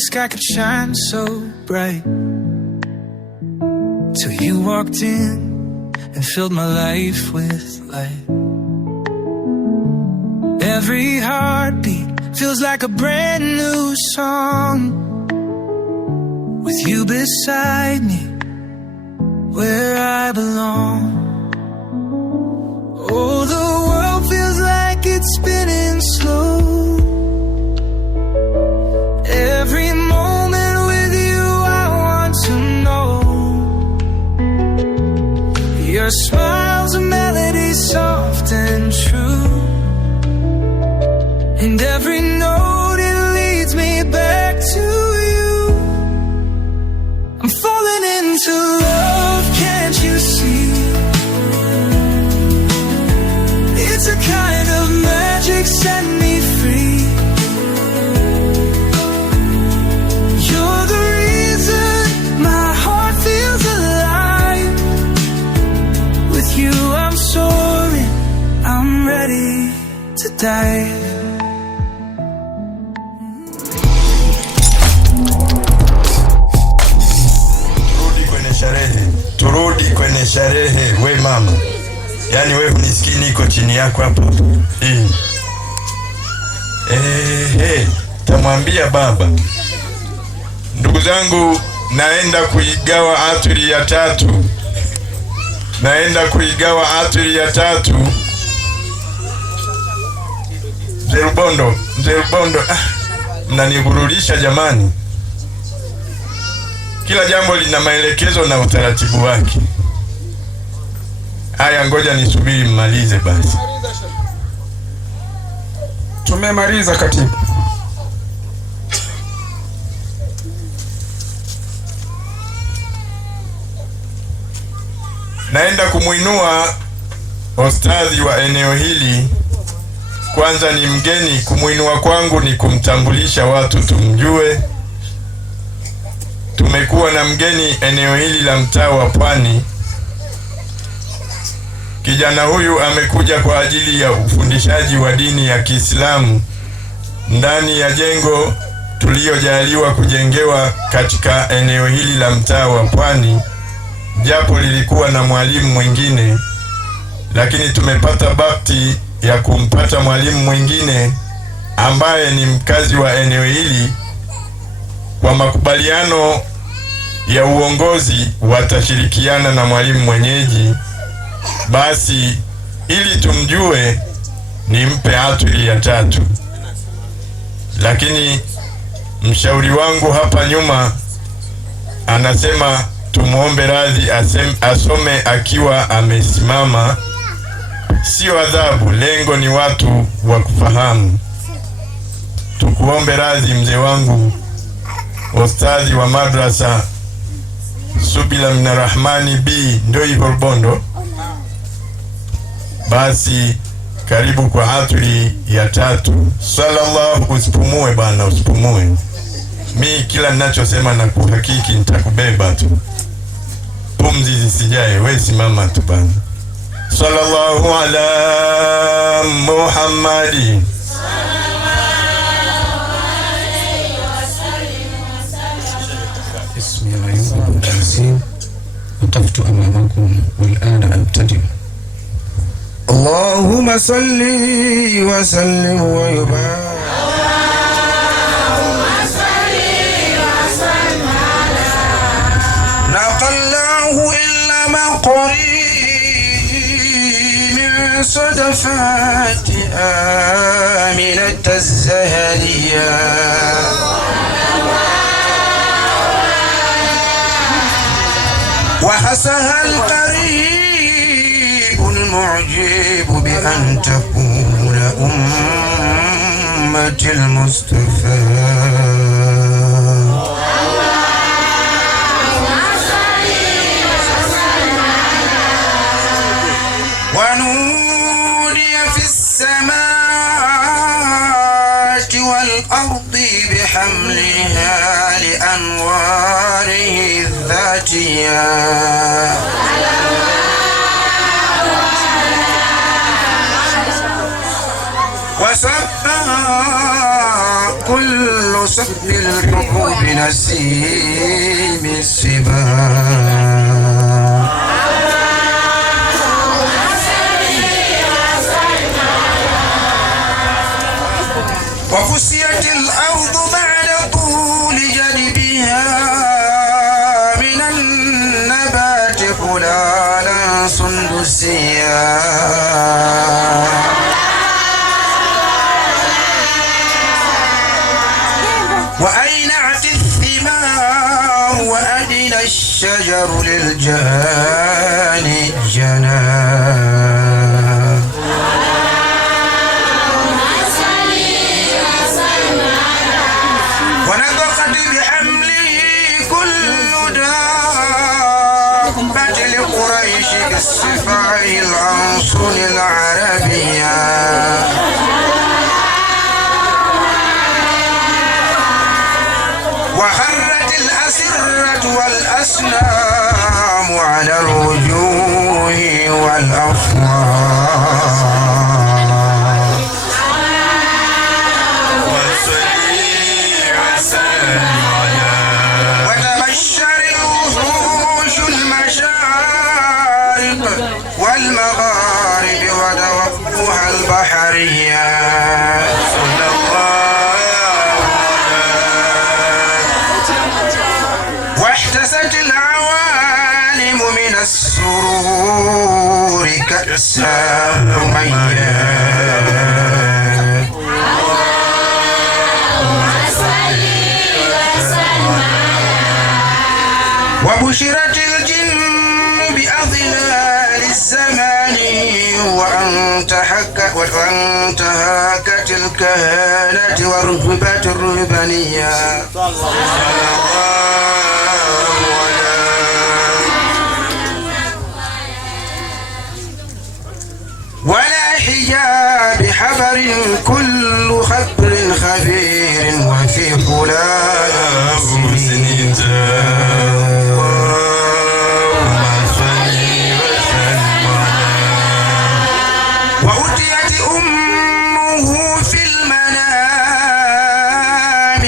sky could shine so bright, till you walked in and filled my life with light. Every heartbeat feels like a brand new song, with you beside me, where I belong. Oh, the world feels like it's spinning slow. Every moment with you I want to know. Your smile's a melody soft and true, and every note it leads me back to you. I'm falling into love, can't you see? It's a kind of magic, set me free. You're the reason my heart feels alive. With you I'm soaring, I'm ready to dive. Turudi kwenye sherehe, we mama. Yani we unisikii niko chini yako hapo. Tamwambia baba. Ndugu zangu, naenda kuigawa aturi ya tatu. Mzee Rubondo, mnaniburulisha jamani. Kila jambo lina maelekezo na utaratibu wake. Haya, ngoja nisubiri mmalize basi. Tumemaliza katibu. Naenda kumuinua ostadhi wa eneo hili. Kwanza ni mgeni, kumuinua kwangu ni kumtambulisha watu tumjue. Tumekuwa na mgeni eneo hili la mtaa wa Pwani. Kijana huyu amekuja kwa ajili ya ufundishaji wa dini ya Kiislamu ndani ya jengo tuliojaliwa kujengewa katika eneo hili la mtaa wa Pwani, japo lilikuwa na mwalimu mwingine, lakini tumepata bahati ya kumpata mwalimu mwingine ambaye ni mkazi wa eneo hili. Kwa makubaliano ya uongozi watashirikiana na mwalimu mwenyeji. Basi ili tumjue nimpe aturi ya tatu, lakini mshauri wangu hapa nyuma anasema tumuombe radhi asome akiwa amesimama. Sio adhabu, lengo ni watu wa kufahamu. Tukuombe radhi mzee wangu, ustadhi wa madrasa Subila Minarahmani B ndio Rubondo. Basi karibu kwa aturi ya tatu. Sallallahu, usipumue bana, usipumue. Mi kila ninachosema na kuhakiki nitakubeba tu. Pumzi zisijae, we simama tu bana. Sallallahu ala Muhammadi. وقفت أمامكم والآن أبتدئ. اللهم صل وسلم ويبارك. اللهم صل وسلم على نقله إلا ما قريب من صدفات آمنة الزهرية. وحسها القريب المعجب بأن تكون أمة المصطفى. ونودي في السماوات والأرض بحملها لأنواره الذاتية. وسبح كل مسقي الحبوب نسيم السبا وفسيت الأرض بعد طول جدبها من النبات خلالا سندسيا وأينعت الثمار وأدنى الشجر للجان الجنان ونطقت بحمله كل دابة لقريش بالصفاء العنصر العربية وخرت الأسرة والأسنام على الوجوه والأفواه وتبشر الوحوش المشارق والمغارب ودوابها البحرية واحتست العوالم من السرور كأسا رميا وبشرت الجن بأظلال الزمان وانتهكت الكهنة ورهبة الرهبانية ولا حجاب حبر كل خبر خبير وفي خلاف سنين وأتيت أمه في المنام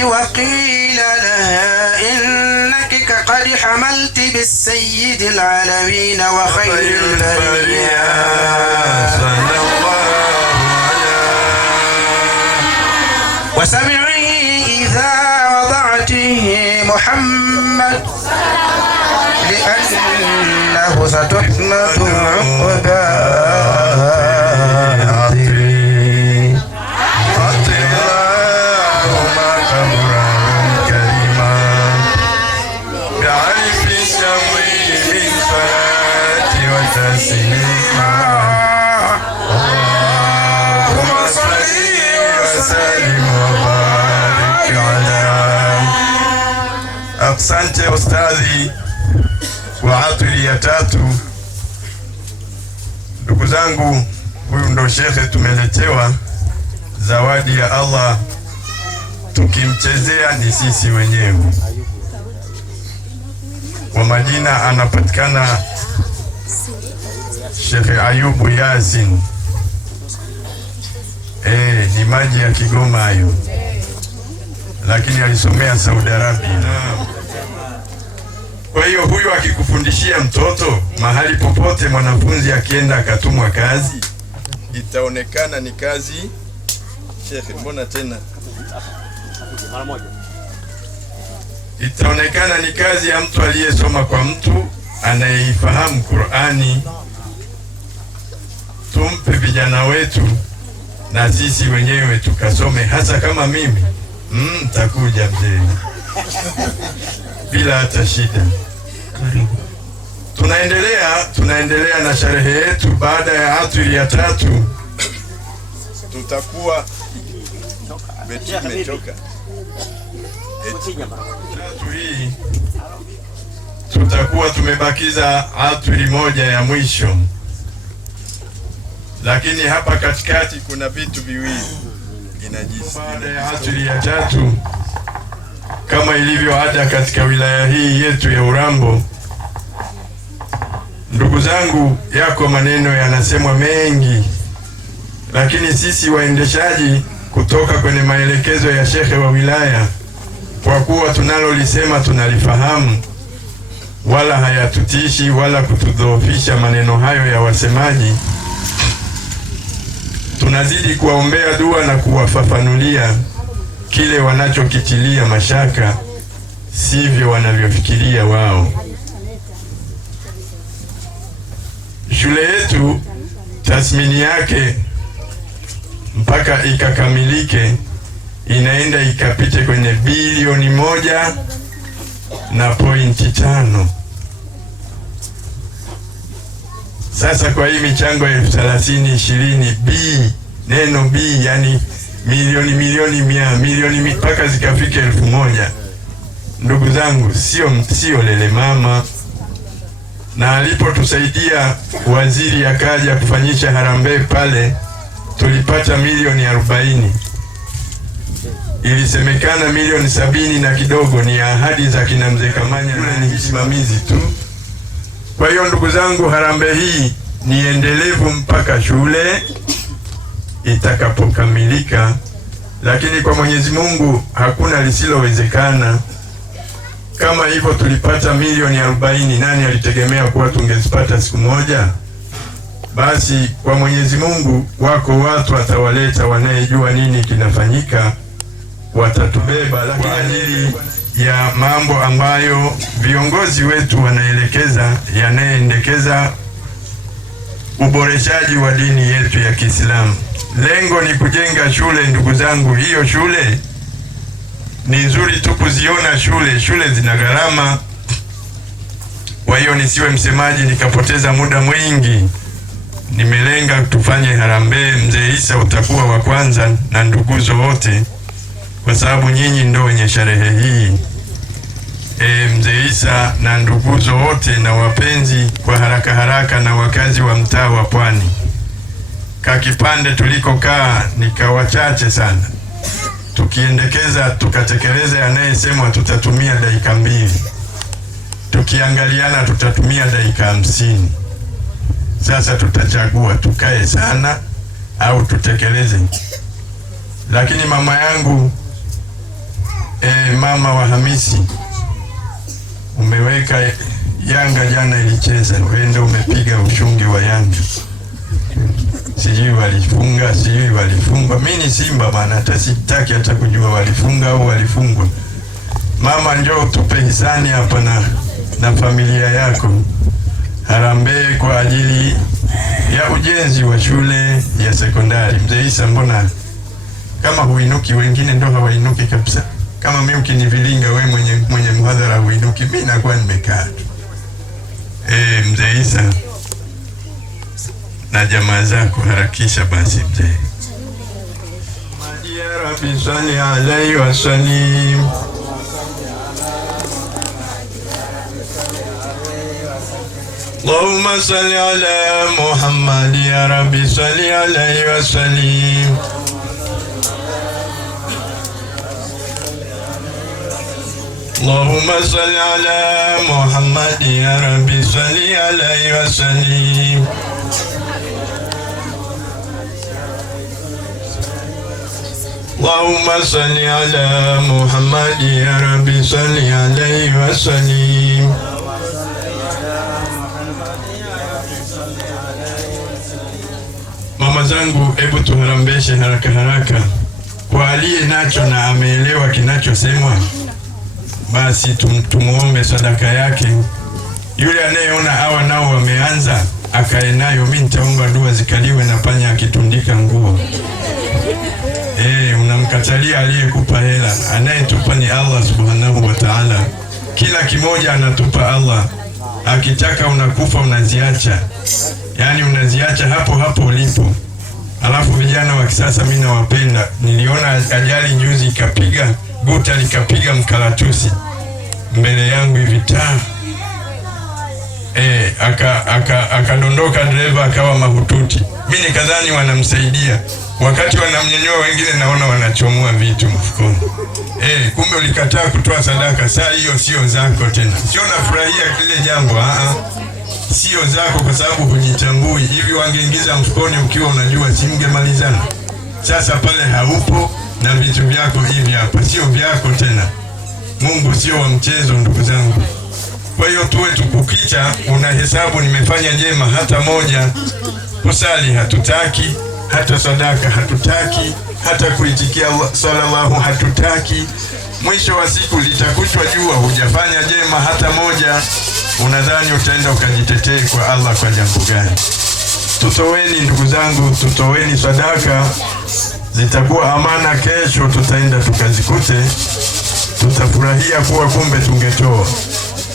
وقيل لها إنك قد حملت بالسيد العالمين وخير البرية وسمعي إذا وضعته محمد لأنه ستحمد عقبى Asante ustadhi wa atwili ya tatu. Ndugu zangu, huyu ndo shekhe tumeletewa zawadi ya Allah, tukimchezea ni sisi wenyewe. Kwa majina anapatikana Shekhe Ayubu Yasin. Ni maji ya Kigoma hayo, lakini alisomea Saudi Arabia. Kwa hiyo huyu akikufundishia mtoto, mahali popote mwanafunzi akienda akatumwa kazi, itaonekana ni kazi. Shekhe, mbona tena? Itaonekana ni kazi ya mtu aliyesoma kwa mtu anayeifahamu Qur'ani. Tumpe vijana wetu na sisi wenyewe tukasome, hasa kama mimi takuja mzee bila hata shida. Tunaendelea na sherehe yetu. Baada ya atwili ya tatu tutakuwa mechoka. Hii tutakuwa tumebakiza atwili moja ya mwisho, lakini hapa katikati kuna vitu viwili inajisi. Baada ya atwili ya tatu, kama ilivyo ada katika wilaya hii yetu ya Urambo, ndugu zangu, yako maneno yanasemwa mengi, lakini sisi waendeshaji kutoka kwenye maelekezo ya shekhe wa wilaya kwa kuwa tunalolisema tunalifahamu, wala hayatutishi wala kutudhoofisha maneno hayo ya wasemaji. Tunazidi kuwaombea dua na kuwafafanulia kile wanachokitilia mashaka sivyo wanavyofikiria wao. Shule yetu tathmini yake mpaka ikakamilike inaenda ikapite kwenye bilioni 1.5. Sasa kwa hii michango 30,000, 20 B, neno B, yani milioni 100 milioni mpaka zikafika 1,000. Ndugu zangu, sio lele mama. Na alipotusaidia waziri akaja kufanyisha harambee pale, tulipata milioni 40. Ilisemekana milioni 70 na kidogo ni ahadi za kina mzee Kamanya na ni msimamizi tu. Kwa hiyo ndugu zangu, harambee hii ni endelevu mpaka shule itakapokamilika, lakini kwa Mwenyezi Mungu hakuna lisilowezekana. Kama hivyo tulipata milioni 40, nani alitegemea kuwa tungezipata siku moja? Basi kwa Mwenyezi Mungu wako watu atawaleta wanayejua nini kinafanyika, watatubeba kwa ajili ya mambo ambayo viongozi wetu wanaelekeza, yanayoendekeza uboreshaji wa dini yetu ya Kiislamu. Lengo ni kujenga shule. Ndugu zangu, hiyo shule ni nzuri tu kuziona shule zina gharama. Kwa hiyo nisiwe msemaji nikapoteza muda mwingi. Nimelenga tufanye harambee. Mzee Isa utakuwa wa kwanza na nduguzo wote, kwa sababu nyinyi ndio wenye sherehe hii. Mzee Isa na nduguzo wote na wapenzi kwa haraka na wakazi wa mtaa wa Pwani. Kakipande tulikokaa ni wachache sana. Tukiendekeza tukatekeleza yanayesemwa tutatumia dakika 2. Tukiangaliana tutatumia dakika 50. Sasa tutachagua tukae sana au tutekeleze. Lakini mama yangu, mama wa Hamisi, umeweka Yanga jana ilicheza, wewe ndio umepiga ushungi wa Yanga. Sijui walifunga, sijui walifungwa. Mimi ni Simba bana, hata sitaki hata kujua walifunga au walifungwa. Mama, njoo tupe hisani hapa na familia yako. Harambee kwa ajili ya ujenzi wa shule ya sekondari. Mzee Isa, mbona kama huinuki? Wengine ndio hawainuki kabisa. Kama mimi ukinivilinga wewe mwenye muhadhara huinuki, mimi nakuwa nimekaa tu. Mzee Isa na jamaa zako, harakisha basi mzee. Ya Rabbi salli alayhi wa sallim. Allahumma salli ala Muhammad ya Rabbi salli alayhi wa sallim. Allahumma salli ala Muhammad ya Rabbi salli alayhi wa sallim. Allahumma salli ala Muhammad ya Rabbi salli alayhi wa sallim. Mama zangu, hebu tuharambeshe haraka kwa aliye nacho na ameelewa kinachosemwa. Basi tumuombe sadaka yake. Yule anayeona hawa nao wameanza akae nayo. Mimi nitaomba dua zikaliwe na panya akitundika nguo. Unamkatalia aliyekupa hela. Anayetupa ni Allah subhanahu wa ta'ala. Kila kimoja anatupa Allah. Akitaka unakufa unaziacha. Yani unaziacha hapo ulipo. Alafu vijana wa kisasa mimi nawapenda. Niliona ajali juzi ikapiga guta likapiga mkaratusi mbele yangu hivi taa. Akadondoka dereva akawa mahututi. Mimi nikadhani wanamsaidia. Wakati wanamnyanyua wengine naona wanachomoa vitu mfukoni. Kumbe ulikataa kutoa sadaka. Saa hiyo sio zako tena. Sio nafurahia kile jambo. Sio zako kwa sababu hujitambui. Hivi wangeingiza mfukoni ukiwa unajua singemalizana. Sasa pale haupo na vitu vyako hivi hapa sio vyako tena. Mungu sio wa mchezo ndugu zangu. Kwa hiyo tuwe tukukicha unahesabu nimefanya jema hata moja. Kusali hatutaki, hata sadaka hatutaki, hata kuitikia sallallahu hatutaki. Mwisho wa siku litakuchwa jua hujafanya jema hata moja. Unadhani utaenda ukajitetee kwa Allah kwa jambo gani? Tutoweni ndugu zangu, tutoweni sadaka, zitakuwa amana. Kesho tutaenda tukazikute, tutafurahia kuwa kumbe tungetoa.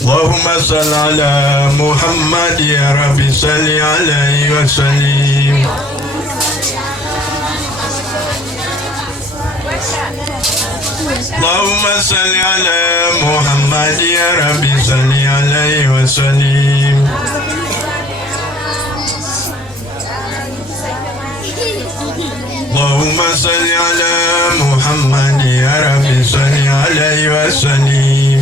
Allahumma salli ala Muhammad ya Rabbi salli alayhi wa sallim. Allahumma salli ala Muhammad ya Rabbi salli alayhi wa sallim. Allahumma salli ala Muhammad ya Rabbi salli alayhi wa sallim.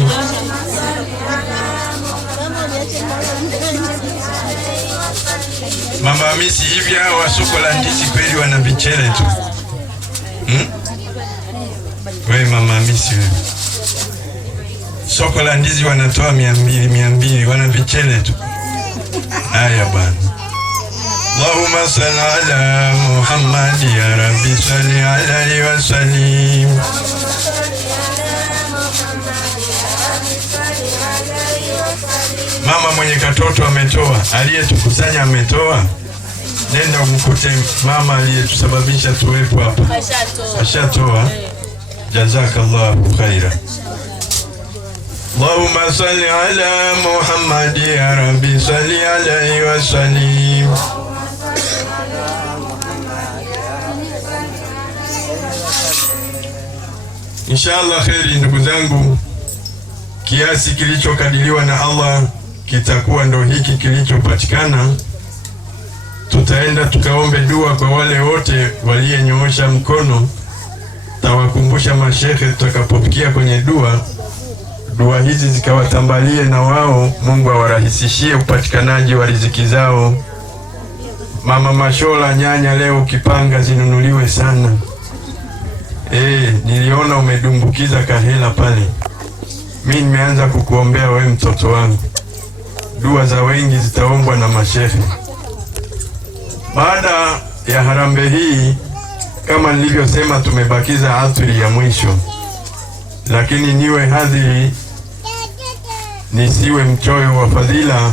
Mama Hamisi, hivi hawa soko la ndizi kweli wana vichele tu? Wewe Mama Hamisi, wewe soko la ndizi wanatoa 200 wana vichele tu? Haya bwana. Allahumma salli ala Muhammad ya Rabbi salli alayhi wa sallim. Mama mwenye katoto ametoa, aliyetukusanya ametoa. Nenda umkute mama aliyetusababisha tuwepo hapa. Ashatoa. Jazakallahu khaira. Allahumma salli ala Muhammad ya Rabbi salli alayhi wa sallim. Inshallah kheri ndugu zangu, kiasi kilichokadiriwa na Allah kitakuwa ndo hiki kilichopatikana. Tutaenda tukaombe dua kwa wale wote waliyenyoosha mkono. Tawakumbusha mashehe tutakapofikia kwenye dua hizi zikawatambalie na wao, Mungu awarahisishie upatikanaji wa riziki zao. Mama Mashola, nyanya leo kipanga zinunuliwe sana. Niliona umedumbukiza kahela pale. Mimi nimeanza kukuombea wewe mtoto wangu. Dua za wengi zitaombwa na mashehe. Baada ya harambe hii, kama nilivyosema, tumebakiza atri ya mwisho. Lakini niwe hadhiri, nisiwe mchoyo wa fadhila,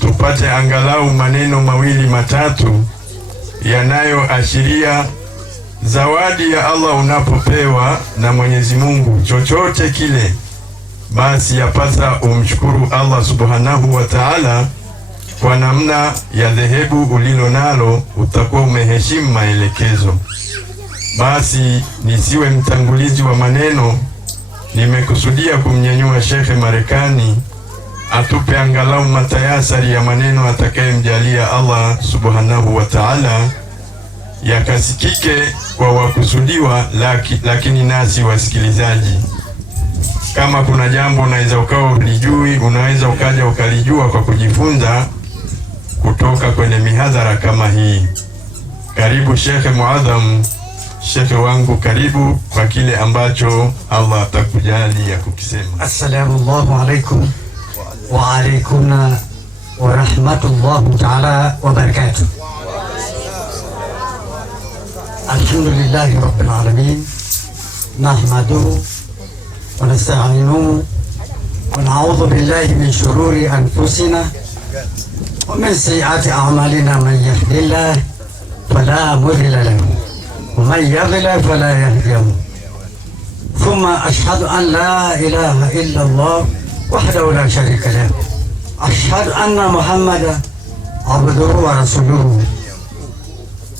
tupate angalau maneno mawili matatu yanayoashiria zawadi ya Allah. Unapopewa na Mwenyezi Mungu chochote kile, basi yapasa umshukuru Allah subhanahu wa ta'ala kwa namna ya dhehebu ulilo nalo, utakuwa umeheshimu maelekezo. Basi nisiwe mtangulizi wa maneno, nimekusudia kumnyanyua Shekhe Marekani atupe angalau matayasari ya maneno atakayemjalia Allah subhanahu wa ta'ala, yakasikike kwa wakusudiwa, lakini nasi wasikilizaji. Kama kuna jambo unaweza ukawa ulijui, unaweza ukaja ukalijua kwa kujifunza kutoka kwenye mihadhara kama hii. Karibu Shekhe Muadham, shekhe wangu, karibu kwa kile ambacho Allah atakujali ya kukisema. Assalamu alaikum wa alaikum wa rahmatullahi ta'ala wa barakatuh. Alhamdulillahi rabbil alamin, nahmaduhu wa nasta'inuhu wa na'udhu billahi min shururi anfusina wa min sayyiati a'malina. Man yahdihillahu fala mudilla lahu wa man yudlil fala hadiya lahu. Thumma ashhadu an la ilaha illa Allah wahdahu la sharika lahu. Ashhadu anna Muhammadan abduhu wa rasuluhu.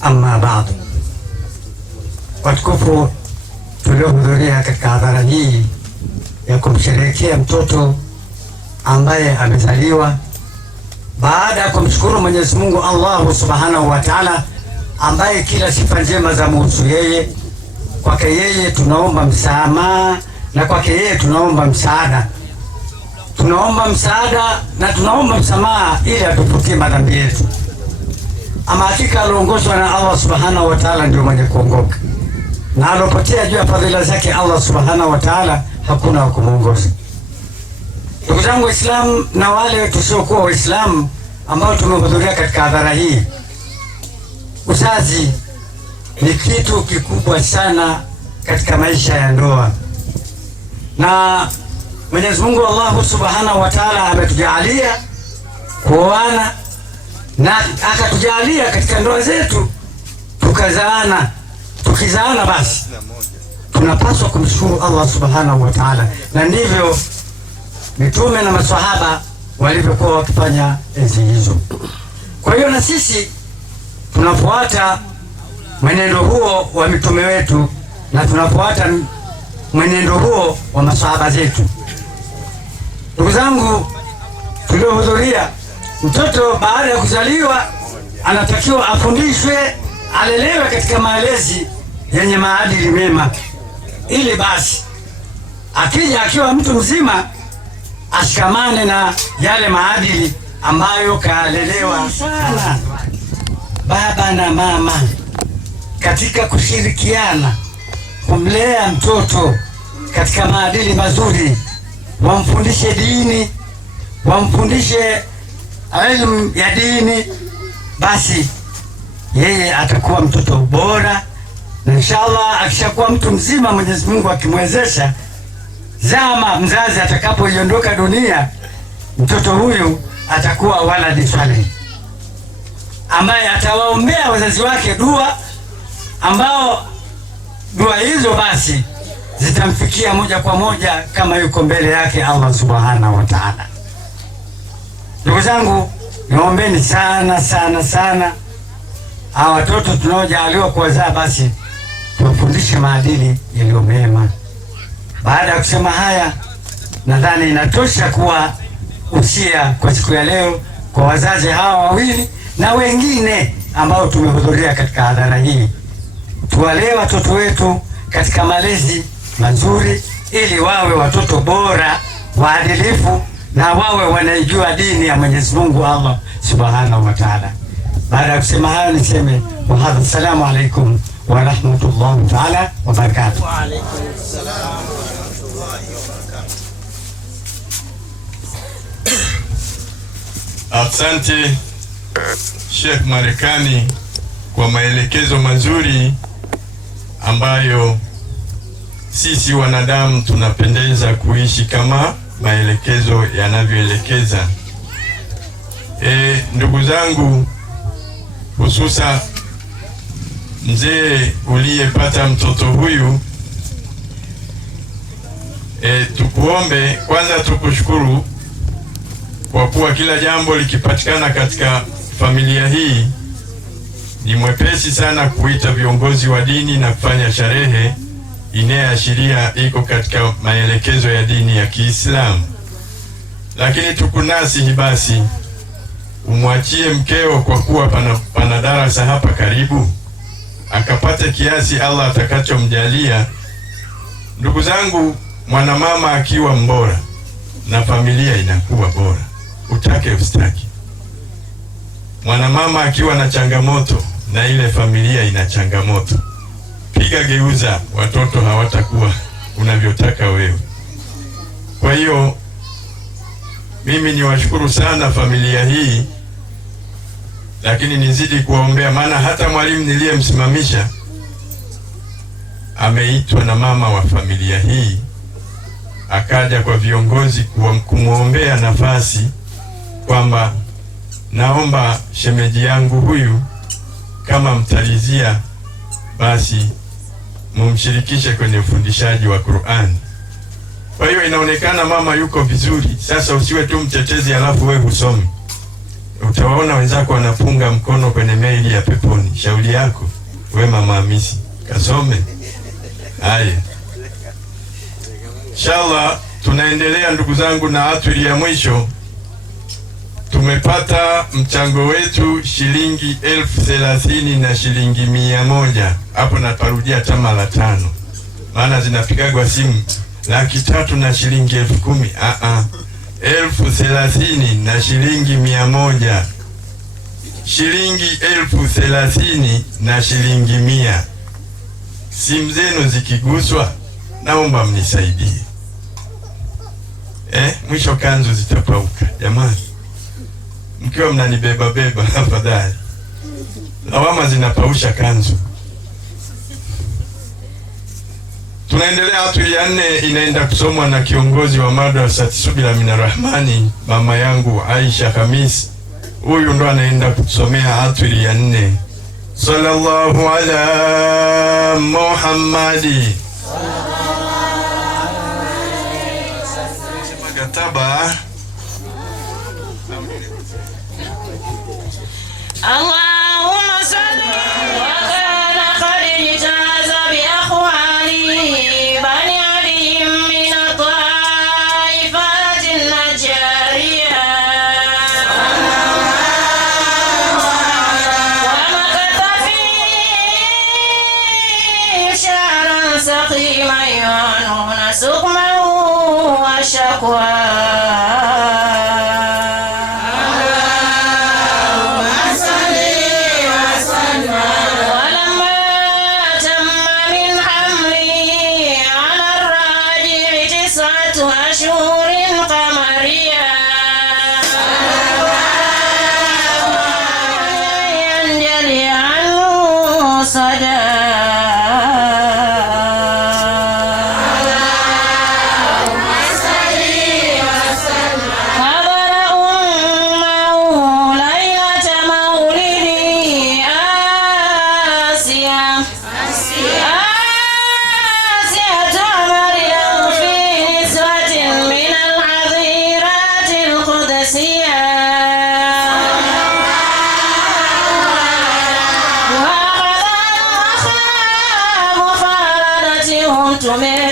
Amma ba'du. Watukufu tuliohudhuria katika hadhara hii ya kumsherehekea mtoto ambaye amezaliwa, baada ya kumshukuru Mwenyezi Mungu Allah subhanahu wa ta'ala, ambaye kila sifa njema za muhusu yeye. Kwake yeye tunaomba msamaha na kwake yeye tunaomba msaada. Tunaomba msaada na tunaomba msamaha ili atufutie madhambi yetu. Ama hakika aliongozwa na Allah subhanahu wa ta'ala ndio mwenye kuongoka, na alopotea juu ya fadhila zake Allah subhanahu wa ta'ala hakuna wa kumuongoza. Ndugu zangu Waislamu na wale tusiokuwa Waislamu ambao tumehudhuria katika hadhara hii, uzazi ni kitu kikubwa sana katika maisha ya ndoa, na Mwenyezi Mungu Allah Subhanahu wa Ta'ala ametujalia kuoana na akatujalia katika ndoa zetu tukazaana. Tukizaana basi tunapaswa kumshukuru Allah Subhanahu wa Ta'ala, na ndivyo mitume na maswahaba walivyokuwa wakifanya enzi hizo. Kwa hiyo na sisi tunafuata mwenendo huo wa mitume wetu na tunafuata mwenendo huo wa maswahaba zetu. Ndugu zangu tuliohudhuria, mtoto baada ya kuzaliwa anatakiwa afundishwe, alelewe katika malezi yenye maadili mema, ili basi akija akiwa mtu mzima ashikamane na yale maadili ambayo kalelewa sana baba na mama katika kushirikiana kumlea mtoto katika maadili mazuri. Wamfundishe dini, wamfundishe elimu ya dini, basi yeye atakuwa mtoto bora, na inshallah akishakuwa mtu mzima, Mwenyezi Mungu akimwezesha, zama mzazi atakapoiondoka dunia, mtoto huyu atakuwa waladi saleh, ambaye atawaombea wazazi wake dua, ambao dua hizo basi zitamfikia moja kwa moja kama yuko mbele yake Allah Subhanahu wa Ta'ala. Ndugu zangu, niwaombeni sana sana sana hawa watoto tunaojaliwa kuwazaa, basi tuwafundishe maadili yaliyo mema. Baada ya kusema haya, nadhani inatosha kuwa usia kwa siku ya leo kwa wazazi hawa wawili na wengine ambao tumehudhuria katika hadhara hii. Tuwalee watoto wetu katika malezi mazuri, ili wawe watoto bora, waadilifu, na wawe wanaijua dini ya Mwenyezi Mungu Allah Subhanahu wa Ta'ala. Baada ya kusema hayo, niseme wa hadha, assalamu alaikum wa rahmatullahi ta'ala wa barakatuh. Wa alaikum assalam wa rahmatullahi wa barakatuh. Asante Sheikh Marekani kwa maelekezo mazuri ambayo sisi wanadamu tunapendeza kuishi kama maelekezo yanavyoelekeza. Ndugu zangu, hususa mzee uliyepata mtoto huyu, tukuombe kwanza, tukushukuru kwa kuwa kila jambo likipatikana katika familia hii ni mwepesi sana kuita viongozi wa dini na kufanya sherehe inayoashiria iko katika maelekezo ya dini ya Kiislamu. Lakini tukunasihi basi umwachie mkeo, kwa kuwa pana darasa hapa karibu, akapate kiasi Allah atakachomjalia. Ndugu zangu, mwanamama akiwa mbora na familia inakuwa bora, utake ustaki. Mwanamama akiwa na changamoto na ile familia ina changamoto, piga geuza, watoto hawatakuwa unavyotaka wewe. Kwa hiyo mimi niwashukuru sana familia hii, lakini nizidi kuwaombea, maana hata mwalimu niliyemsimamisha ameitwa na mama wa familia hii, akaja kwa viongozi kumwombea nafasi, kwamba naomba shemeji yangu huyu kama mtalizia, basi mumshirikishe kwenye ufundishaji wa Qur'an. Kwa hiyo inaonekana mama yuko vizuri. Sasa usiwe tu mtetezi alafu wewe husome. Utawaona wenzako wanapunga mkono kwenye maili ya peponi. Shauri yako we Mama Hamisi, kasome. Haya, inshallah tunaendelea ndugu zangu, na atwili ya mwisho tumepata mchango wetu shilingi 30,000 na shilingi 100. Hapo naparudia tama la 5, maana zinapigagwa simu 300,000 na shilingi 10,000. 30,000 na shilingi 100, shilingi 30,000 na shilingi 100. Simu zenu zikiguswa, naomba mnisaidie. Mwisho kanzu zitapauka. Jamani, mkiwa mnanibeba beba afadhali. Lawama zinapausha kanzu. Tunaendelea. Atwili ya 4 inaenda kusomwa na kiongozi wa madrasa Subila Minarrahmani, mama yangu Aisha Khamis. Huyu ndo anaenda kusomea atwili ya 4. Sallallahu ala Muhammadi. Magataba. Allahumma salli wa kana khadijata bi akhwali bani adim min at-taifat an-najariya wa makatha fi sha'ran saqiman yanuna suqman wa shakwa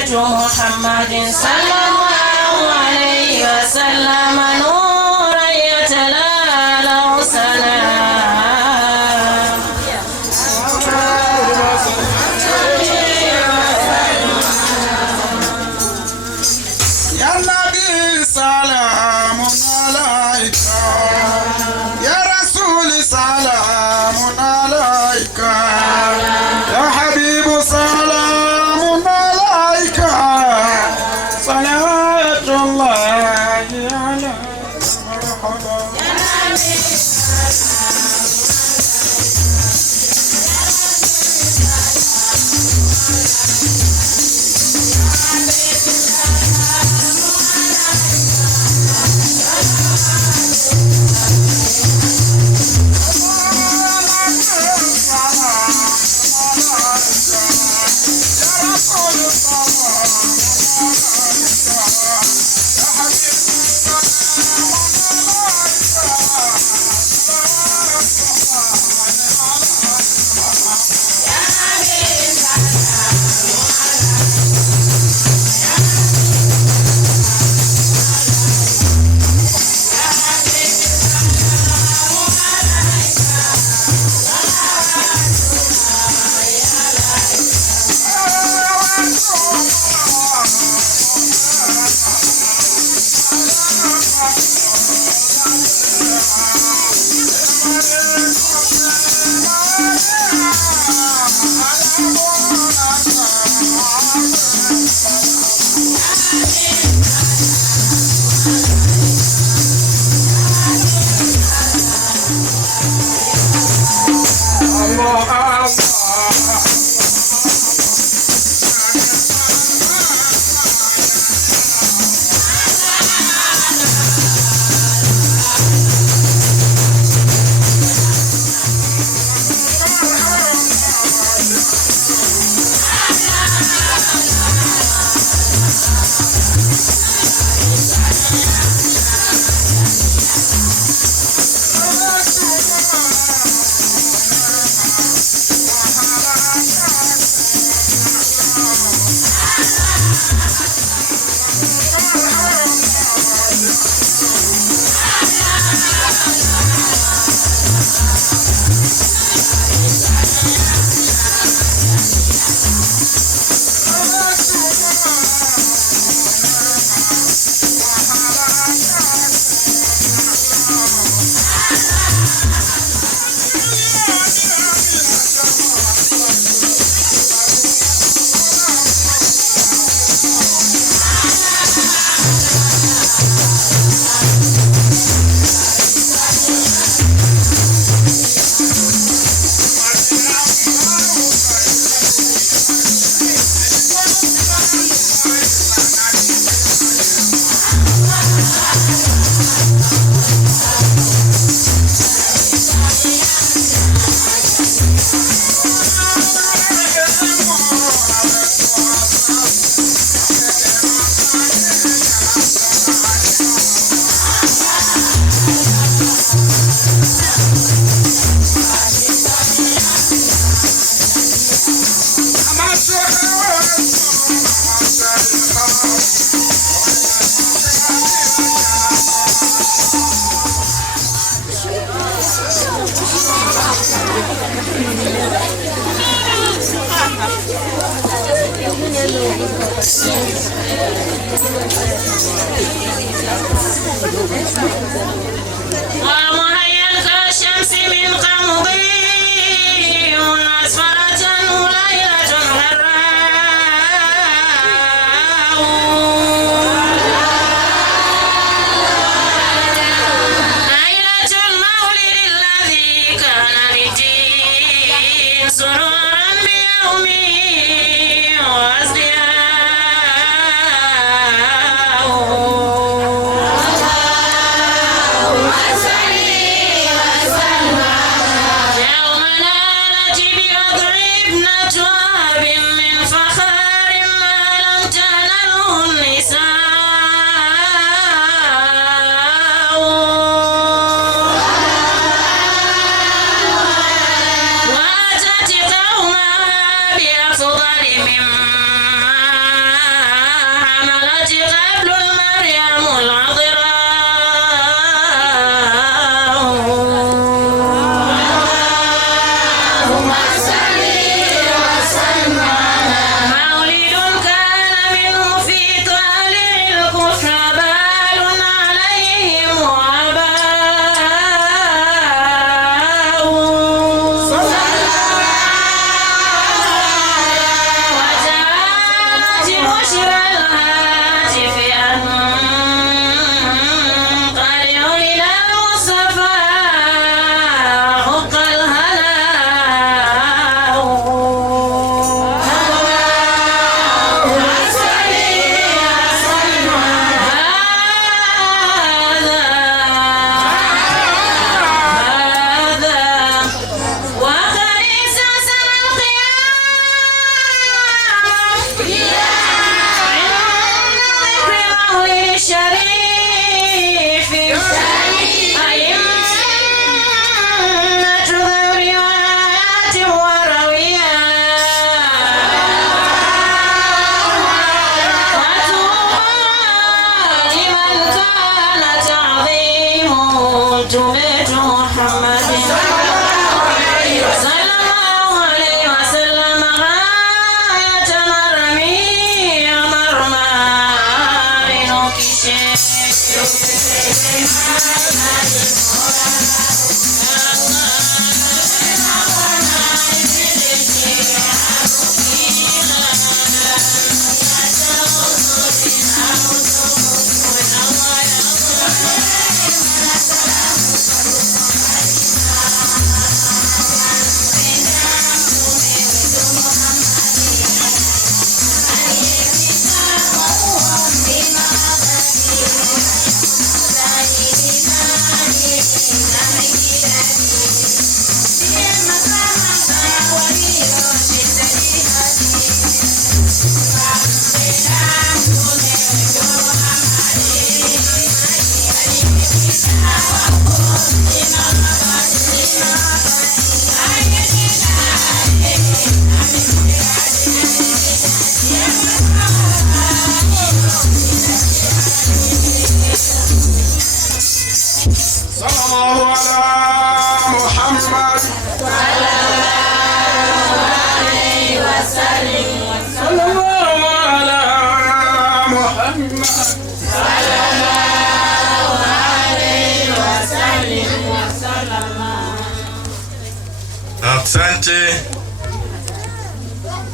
Muhammadin sallallahu alayhi wa sallam nuran yatalala salam. Ya Nabi salamun alayka, Ya Rasul salamun alayka, Ya Habibu salamun alayka, salawatullahi alayka. ومهيا كالشمس من قمضي أسفرة ليلة غراء ليلة المولد الذي كان للدين سرورا بيومه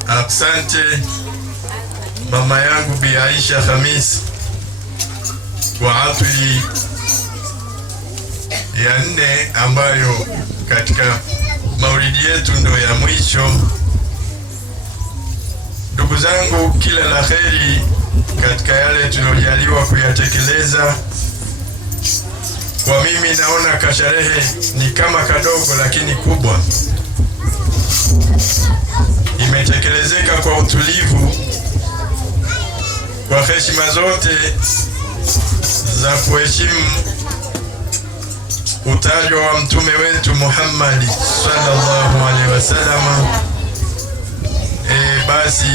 Asante mama yangu Bi Aisha Khamis kwa hafli ya 4 ambayo katika maulidi yetu ndo ya mwisho. Ndugu zangu, kila la kheri katika yale tunayojaliwa kuyatekeleza. Kwa mimi naona kasharehe ni kama kadogo lakini kubwa. imetekelezeka kwa utulivu, kwa heshima zote za kuheshimu utajwa wa mtume wetu Muhammad sallallahu alaihi wasallam. Basi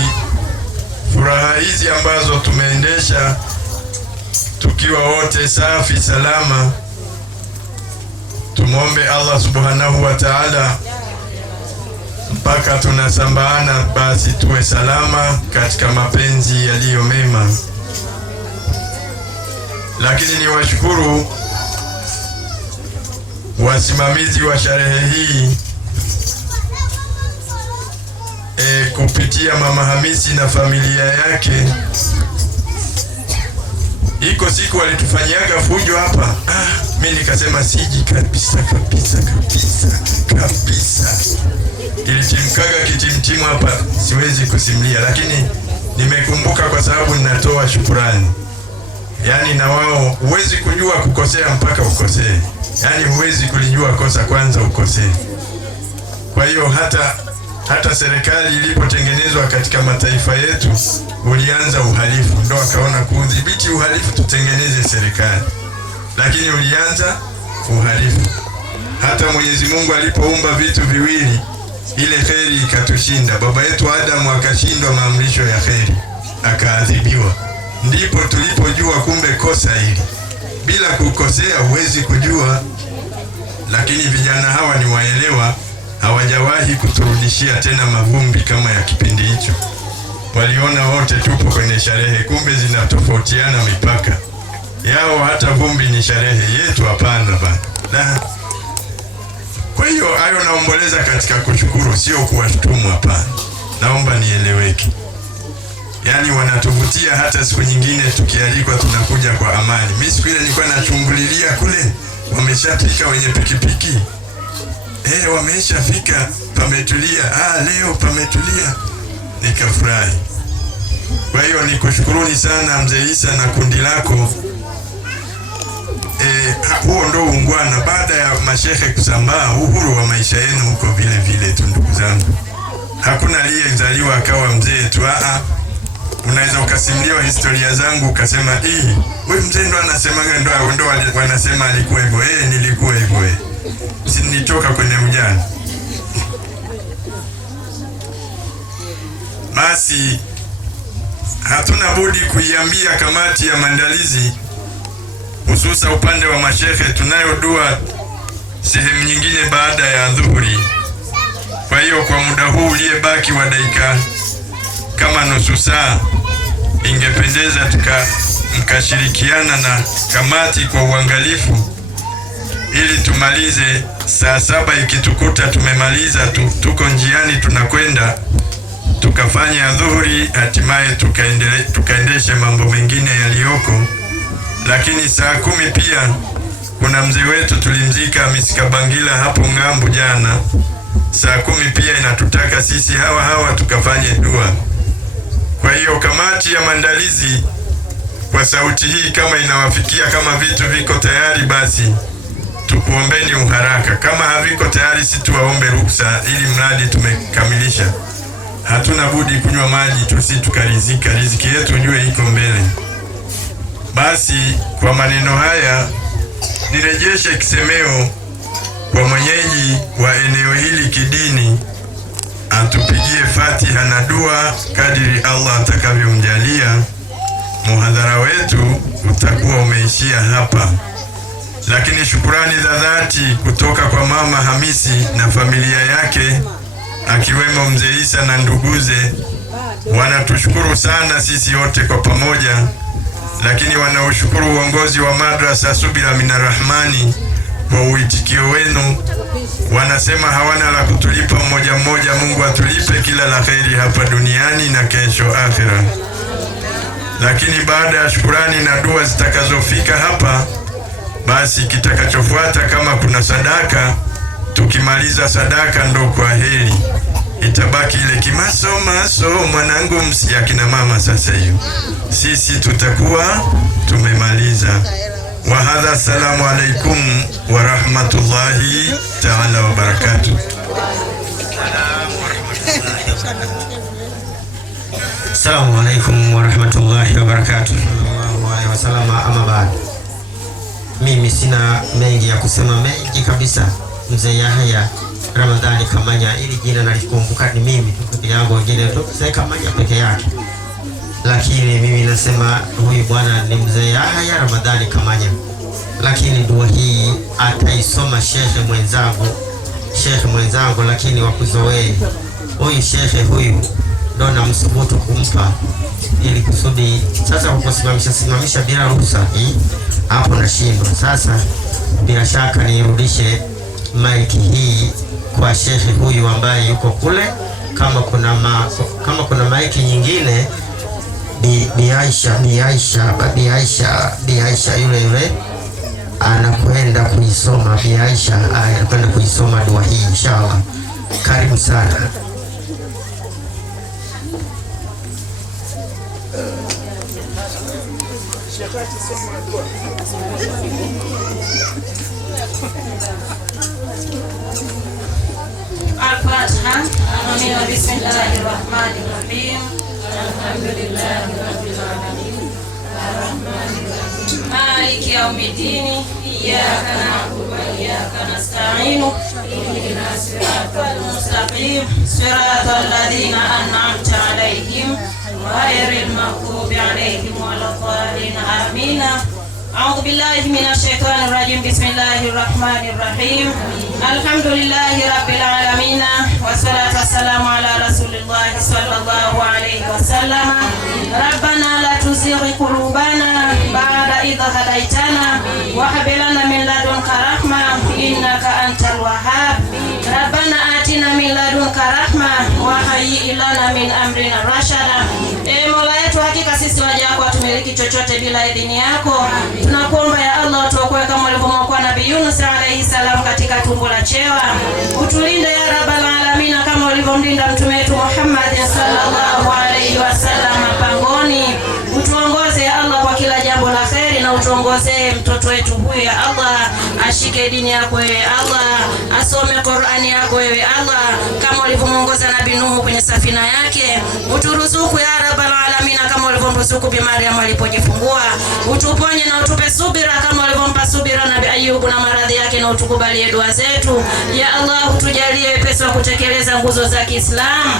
furaha hizi ambazo tumeendesha tukiwa wote safi salama, tumombe Allah subhanahu wa ta'ala mpaka tunasambaana, basi tuwe salama katika mapenzi yaliyo mema. Lakini ni washukuru wasimamizi wa sherehe hii kupitia Mama Hamisi na familia yake. Iko siku walitufanyiaga fujo hapa, mimi nikasema siji kabisa. Ilitimkaga kitimtimu hapa, siwezi kusimulia, lakini nimekumbuka kwa sababu ninatoa shukurani. Yani na wao huwezi kujua kukosea mpaka ukosee. Yani huwezi kulijua kosa kwanza ukosee. Kwa hiyo hata serikali ilipotengenezwa katika mataifa yetu ulianza uhalifu, ndo akaona kudhibiti uhalifu tutengeneze serikali, lakini ulianza uhalifu. Hata Mwenyezi Mungu alipoumba vitu viwili, ile kheri ikatushinda. Baba yetu Adamu akashindwa maamrisho ya kheri, akaadhibiwa. Ndipo tulipojua kumbe kosa hili bila kukosea huwezi kujua. Lakini vijana hawa ni waelewa, hawajawahi kuturudishia tena mavumbi kama ya kipindi hicho. Waliona wote tupo kwenye sherehe, kumbe zinatofautiana mipaka yao. Hata vumbi ni sherehe yetu, hapana bana. Kwa hiyo hayo naomboleza katika kushukuru, sio kuwashtumu, hapana. Naomba nieleweke. Yani wanatuvutia, hata siku nyingine tukialikwa tunakuja kwa amani. Mimi siku ile nilikuwa nachungulilia kule, wameshafika wenye pikipiki. Wameshafika, pametulia. Leo pametulia, nikafurahi. Kwa hiyo nikushukuruni sana Mzee Isa na kundi lako. Huo ndo ungwana. Baada ya mashehe kusambaa, uhuru wa maisha yenu huko vile vile tu, ndugu zangu. Hakuna aliyezaliwa akawa mzee tu. Unaweza ukasimuliwa historia zangu ukasema wewe mzee ndo anasemaga, ndo wanasema alikuwa hivyo. Nilikuwa hivyo. Si nitoka kwenye ujana. Basi hatuna budi kuiambia kamati ya maandalizi, hususa upande wa mashehe, tunayo dua sehemu nyingine baada ya dhuhuri. Kwa hiyo kwa muda huu uliyebaki wa dakika kama nusu saa, ingependeza mkashirikiana na kamati kwa uangalifu ili tumalize saa 7. Ikitukuta tumemaliza, tuko njiani tunakwenda, tukafanya dhuhuri, hatimaye tukaendeshe mambo mengine yaliyoko. Lakini saa 10 pia kuna mzee wetu tulimzika Misikabangila hapo ngambo jana. Saa 10 pia inatutaka sisi hawa tukafanye dua. Kwa hiyo kamati ya maandalizi, kwa sauti hii kama inawafikia, kama vitu viko tayari, basi tukuombeni uharaka. Kama haviko tayari, si tuwaombe ruhusa, ili mradi tumekamilisha. Hatuna budi kunywa maji tukarizika, riziki yetu ujue iko mbele. Basi kwa maneno haya nirejeshe kisemeo kwa mwenyeji wa eneo hili kidini, atupigie Fatiha na dua kadiri Allah atakavyomjalia. Muhadhara wetu utakuwa umeishia hapa, lakini shukurani za dhati kutoka kwa Mama Hamisi na familia yake, akiwemo Mzee Isa na nduguze. Wanatushukuru sana sisi wote kwa pamoja, lakini wanaushukuru uongozi wa madrasa Subira Minar Rahmani kwa uitikio wenu. Wanasema hawana la kutulipa mmoja mmoja. Mungu atulipe kila la kheri hapa duniani na kesho akhira. Lakini baada ya shukurani na dua zitakazofika hapa, basi kitakachofuata, kama kuna sadaka, tukimaliza sadaka ndo kwa heri. Itabaki ile kimaso mwanangu msia kina mama. Sasa hiyo sisi tutakuwa tumemaliza. Wa hadha, assalamu alaikum wa rahmatullahi ta'ala wa barakatuh. Assalamu alaikum warahmatullahi wabarakatuh. Sallallahu alaihi wasallam. Ama baada, mimi sina mengi ya kusema, mengi kabisa. Mzee Yahya Ramadhani Kamanya, ili jina nalikumbuka ni mimi tu peke yangu, wengine tu Mzee Kamanya peke yake, lakini mimi nasema huyu bwana ni Mzee Yahya Ramadhani Kamanya. Lakini dua hii ataisoma shekhe mwenzangu, lakini wakuzoee huyu shekhe huyu ndo namsubutu kumpa, ili kusudi sasa kusimamisha bila ruhusa hii hapo nashindwa. Sasa bila shaka nirudishe maiki hii kwa shekhe huyu ambaye yuko kule. Kama kuna maiki nyingine, Bi Aisha yule anakwenda kuisoma. Bi Aisha anakwenda kuisoma dua hii inshallah. Karibu sana. Al-Fatiha. Amin. Bismillahirrahmanirrahim. Alhamdulillahi rabbil alamin. Arrahmanirrahim. Maliki yawmiddin. Iyyaka na'budu wa iyyaka nasta'in. Ihdinas siratal mustaqim. Siratal ladzina an'amta 'alaihim ghairil maghdubi 'alaihim waladdallin. Amin. أعوذ بالله من الشيطان الرجيم. بسم الله الرحمن الرحيم. الحمد لله رب العالمين، والصلاة والسلام على رسول الله صلى الله عليه وسلم. ربنا لا تزغ قلوبنا بعد إذ هديتنا وهب لنا من لدنك رحمة إنك أنت الوهاب. ربنا آتنا من لدنك رحمة وهيئ لنا من أمرنا رشدا. Mola yetu, hakika sisi waja wako hatumiliki chochote bila idhini yako. Tunakuomba ya Allah tuokoe kama ulivyomwokoa Nabii Yunus alayhi salam katika tumbo la chewa. Utulinde ya Rabbal Alamin kama ulivyomlinda mtume wetu Muhammad sallallahu alayhi wasallam pangoni. Utuongoze ya Allah kwa kila jambo la kheri, na utuongoze mtoto wetu huyu ya Allah ashike dini yako ya Allah, asome Qur'ani yako ya Allah kama ulivyomuongoza Nabii Nuhu kwenye safina yake. Uturuzuku ya Rabbal Alamin kama ulivyomruzuku Bi Maryam alipojifungua. Utuponye na utupe subira kama ulivyompa subira Nabii Ayubu na maradhi yake, na utukubalie dua zetu ya Allah. Utujalie pesa wa kutekeleza nguzo za Kiislamu.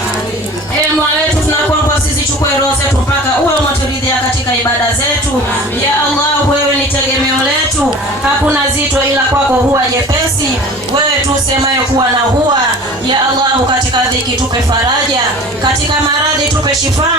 Mola wetu, tunakuomba usizichukue roho zetu mpaka uwe umeturidhia katika ibada zetu ya Allah. Wewe ni tegemeo letu, hakuna zito ila kwako huwa jepesi. Wewe tu usemaye kuwa na huwa ya Allah. Katika dhiki tupe faraja, katika maradhi tupe shifa,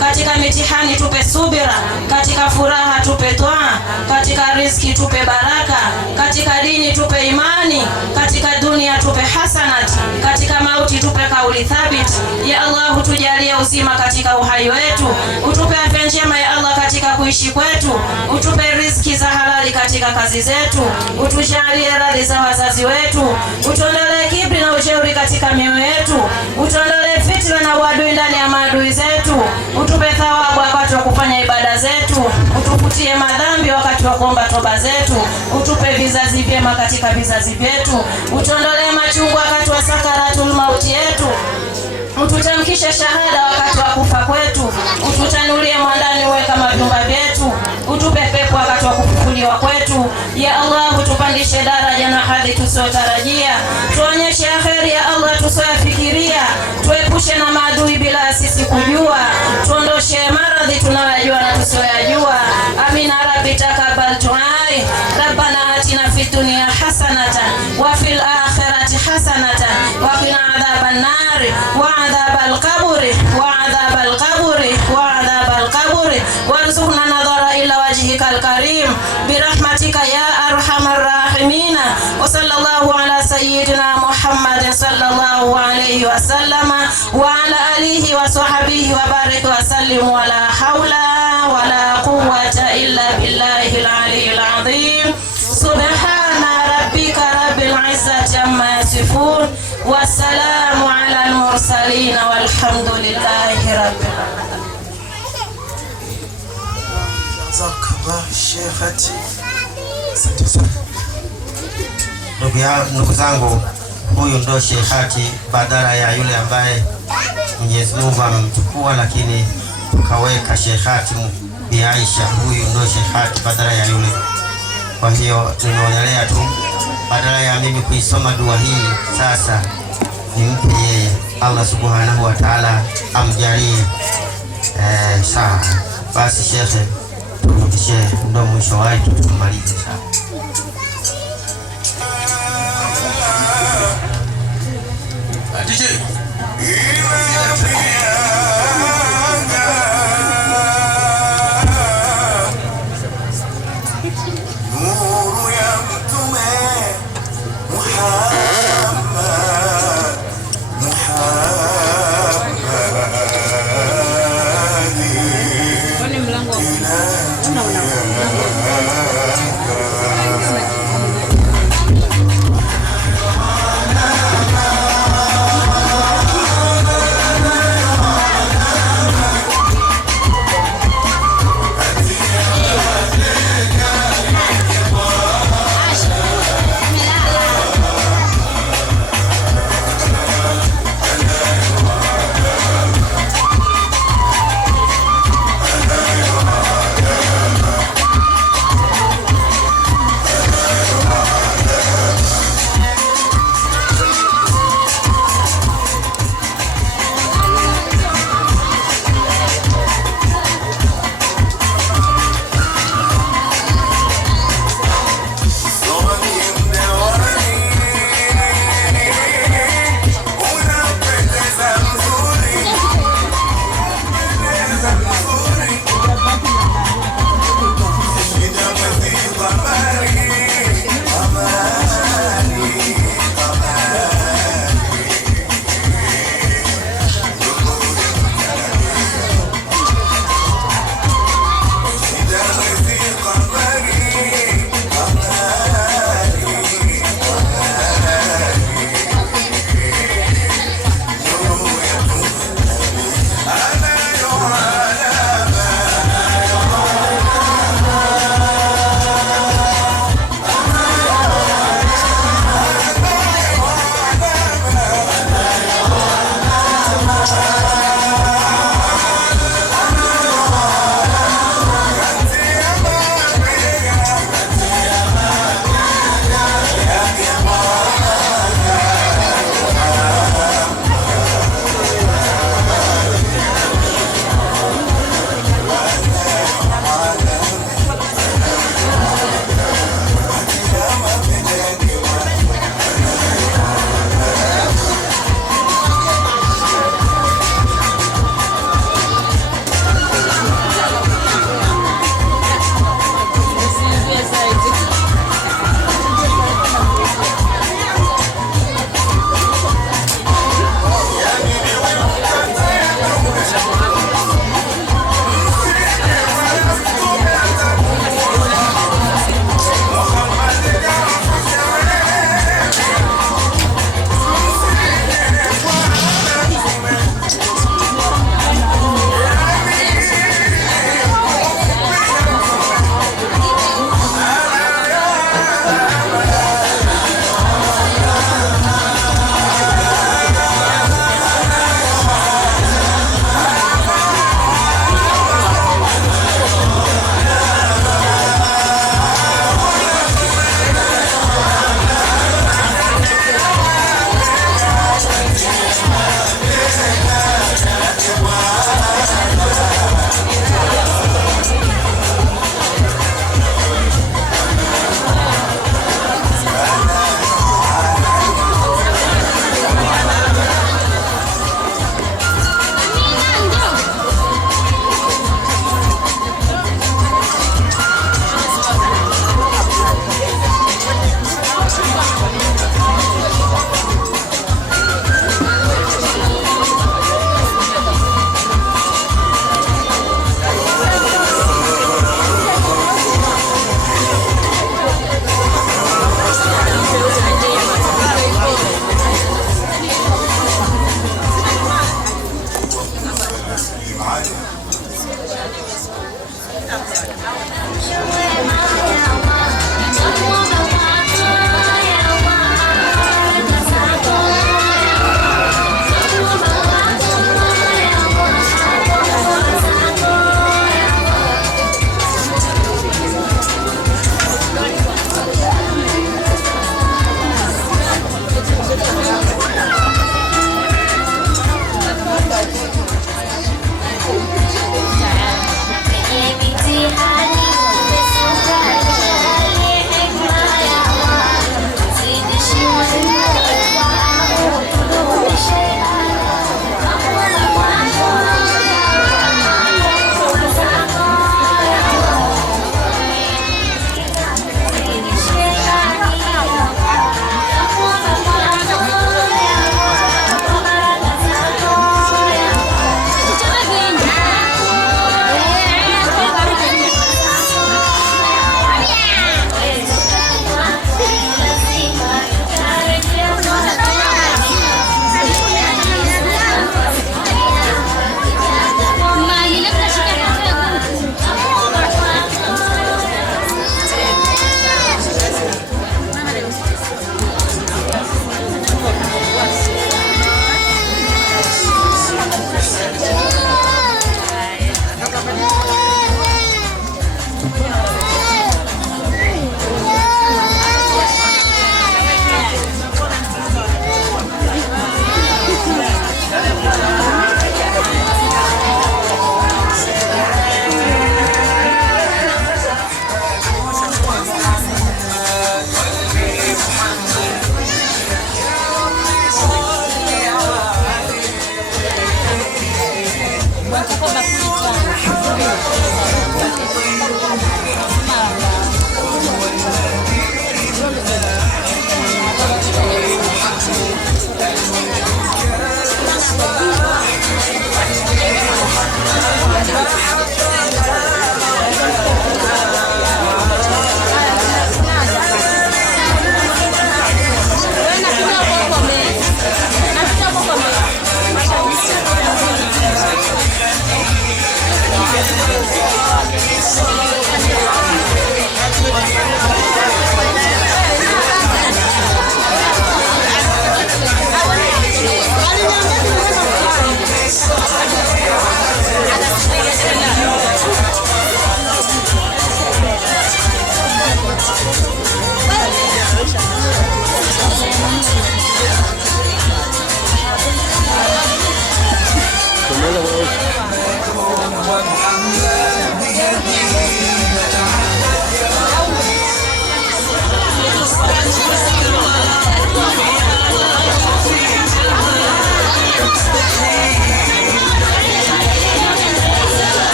katika mitihani tupe subira, katika furaha tupe toa, katika riziki tupe baraka, katika dini tupe imani, katika dunia tupe hasanat, katika mauti tupe kauli thabit ya Allah. Tujalie uzima katika uhai wetu, utupe afya njema ya Allah katika kuishi kwetu, utupe riziki za halali katika kazi zetu, utujalie radhi za wazazi wetu, utuondolee kibri na ujeuri katika mioyo yetu, utuondolee fitna na uadui ndani ya maadui zetu, utupe thawabu wakati wa kufanya ibada zetu, utufutie madhambi wakati wa kuomba toba zetu, utupe vizazi vyema katika vizazi vyetu, utuondolee machungu wakati wa sakaratul mauti yetu, ututamkishe shahada wakati wa kufa kwetu, ututanulie mwandani uwe kama vyumba vyetu, utupe pepo wakati wa kufufuliwa kwetu ya Allah. Utupandishe daraja na hadhi tusiotarajia, tuonyeshe kheri ya Allah tusioyafikiria, tuepushe na maadui bila sisi kujua, tuondoshe maradhi tunayojua na tusioyajua. Amina rabbi takabbal duai. Rabbana atina fid dunya hasanatan wa fil akhirati hasanatan wa qina adhaban nar wa adhabal qabri wa adhabal qabri wa adhabal qabri warzuqna nadhara ila wajhikal karim birahmatika ya arhamar rahimin. Wa sallallahu ala sayyidina Muhammad sallallahu alayhi wa sallam wa ala alihi wa sahbihi wa barik wa sallim. Wa la hawla wa la quwwata illa billahil aliyyil azim. Subhana rabbika rabbil izzati amma yasifun wa salamun ala al mursalin walhamdulillahi rabbil alamin. Ndugu zangu, huyu ndo shehati badala ya yule ambaye Mwenyezi Mungu amemchukua, lakini tukaweka Sheikh Bi Aisha, huyu ndio Sheikh badala ya yule. Kwa hiyo tunaonelea tu badala ya mimi kuisoma dua hii sasa nimpe yeye. Allah subhanahu wa ta'ala amjalie. Sawa basi Sheikh, turudishe ndo mwisho wetu, tumalize sawa.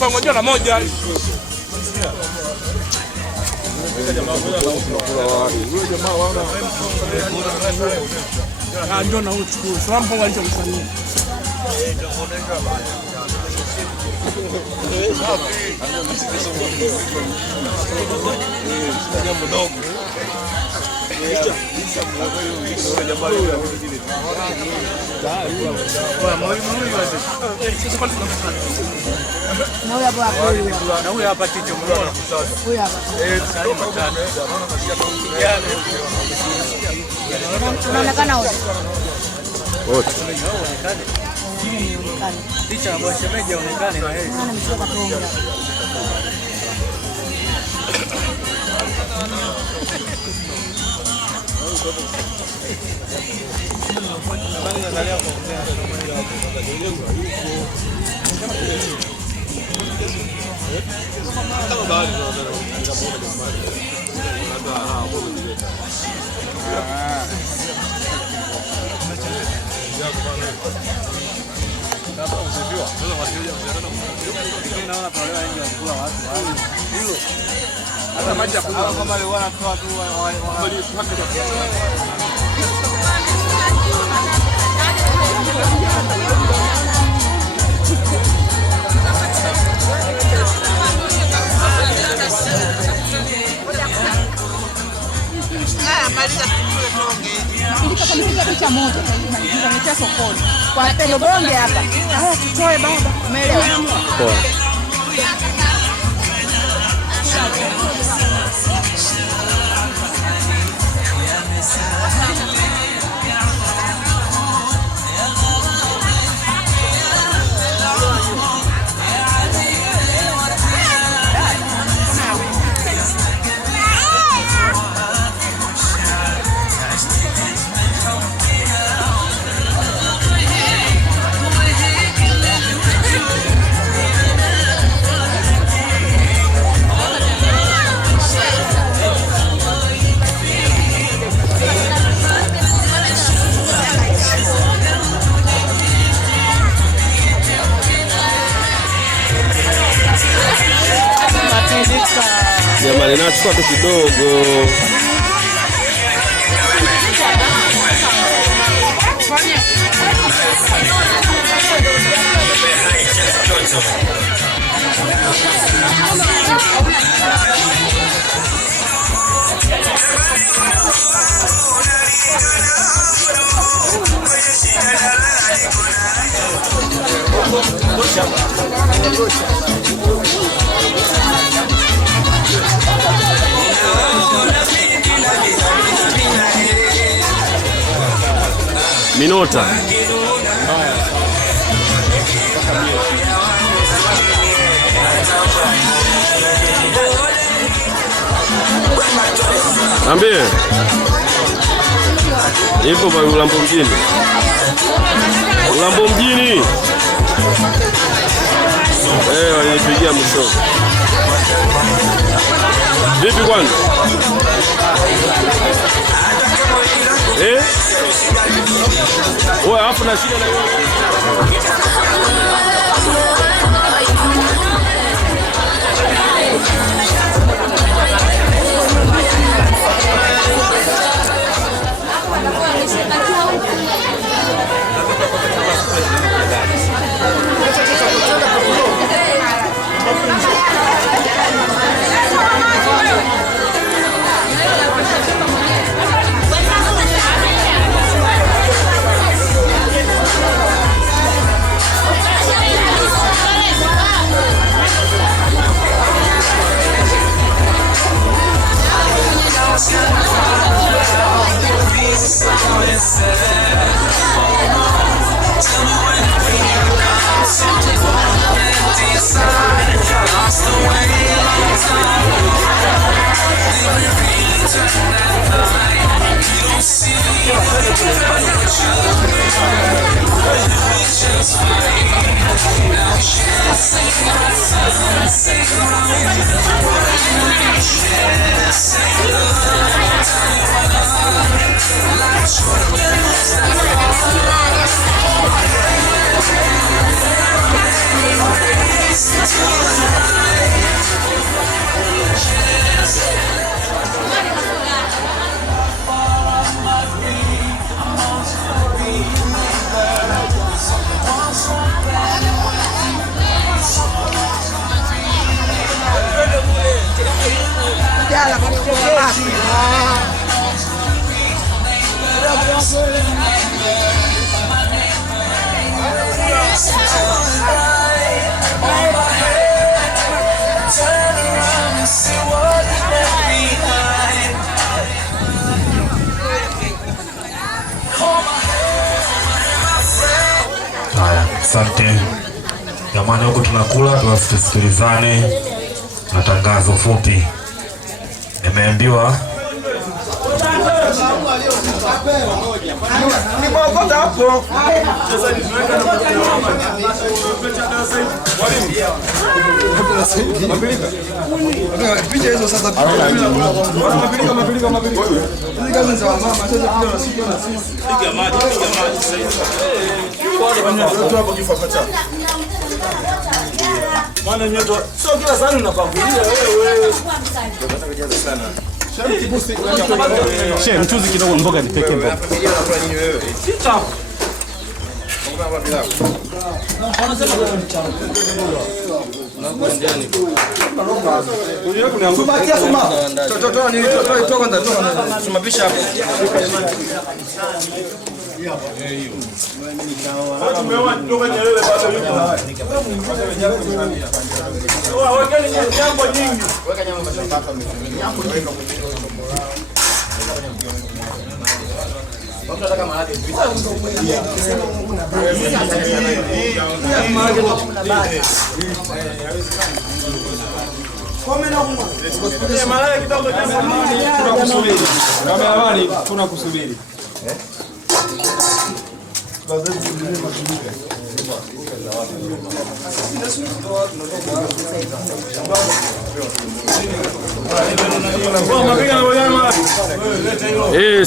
Pamoja na moja. Ndio na uchukue. Salamu kwa alichofanyia. Unaonekana wote. Picha ambayo shemeji aonekane na yeye. Ana mtoka tonga. Hata maji ya kunywa kama wale wanatoa tu Nilika picha moja nilika sokoni. Kwa pendo bonge hapa. Haya tutoe baba. Umeelewa? Poa. Jamani, nachukua tu kidogo. Minota. Ambie. Ipo kwa Ulambo mjini. Ulambo mjini. Wanipigia mwisho. Vipi kwani? Wewe hapo na shida na wewe. Haya, asante jamani, huko tunakula, tusikilizane na tangazo fupi. Nimeambiwa picha hizo sasa. Maana nyoto sio kila sana unapakulia wewe. Shehe, mchuzi kidogo, mboga nipeke mboga. Sita. Tunakusubiri.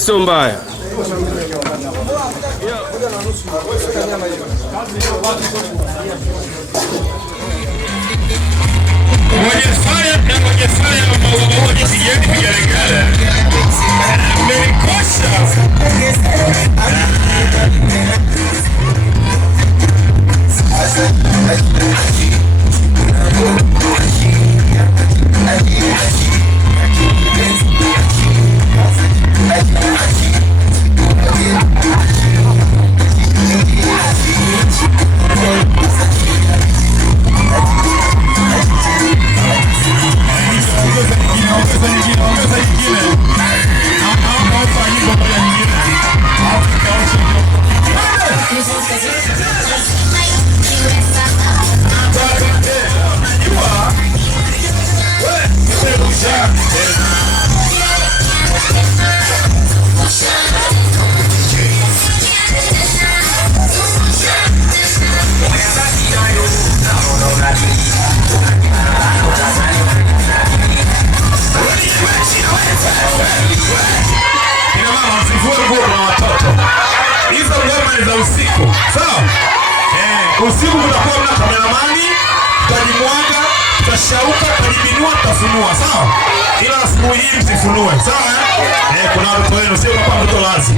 Sio mbaya. Usiku mtakuwa mna kameramani, tutajimwaga, tutashauka, tutajibinua, tutafunua, sawa? Ila asubuhi hii msifunue, sawa? Kuna watoto wenu, sio kwa mtoto lazi.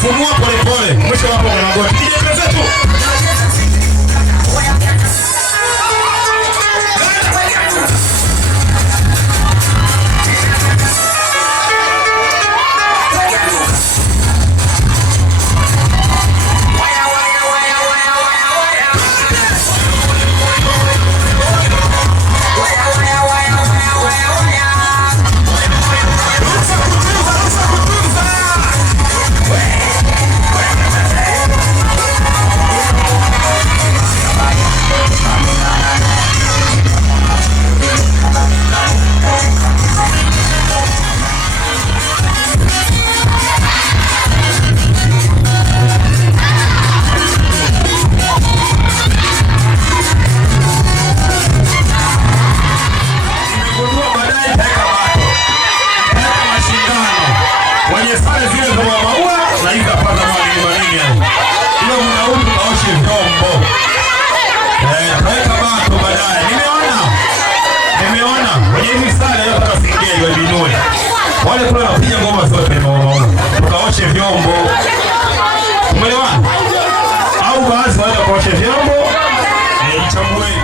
Funua pole pole, mwisho hapo kwa magoti. Kije pesa tu. Wale kule wanapiga ngoma zote tukaoshe vyombo. Umeelewana? Au baadhi wale wakaoshe vyombo, mchagueni.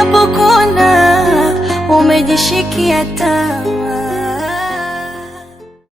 ninapokona umejishikia tamaa.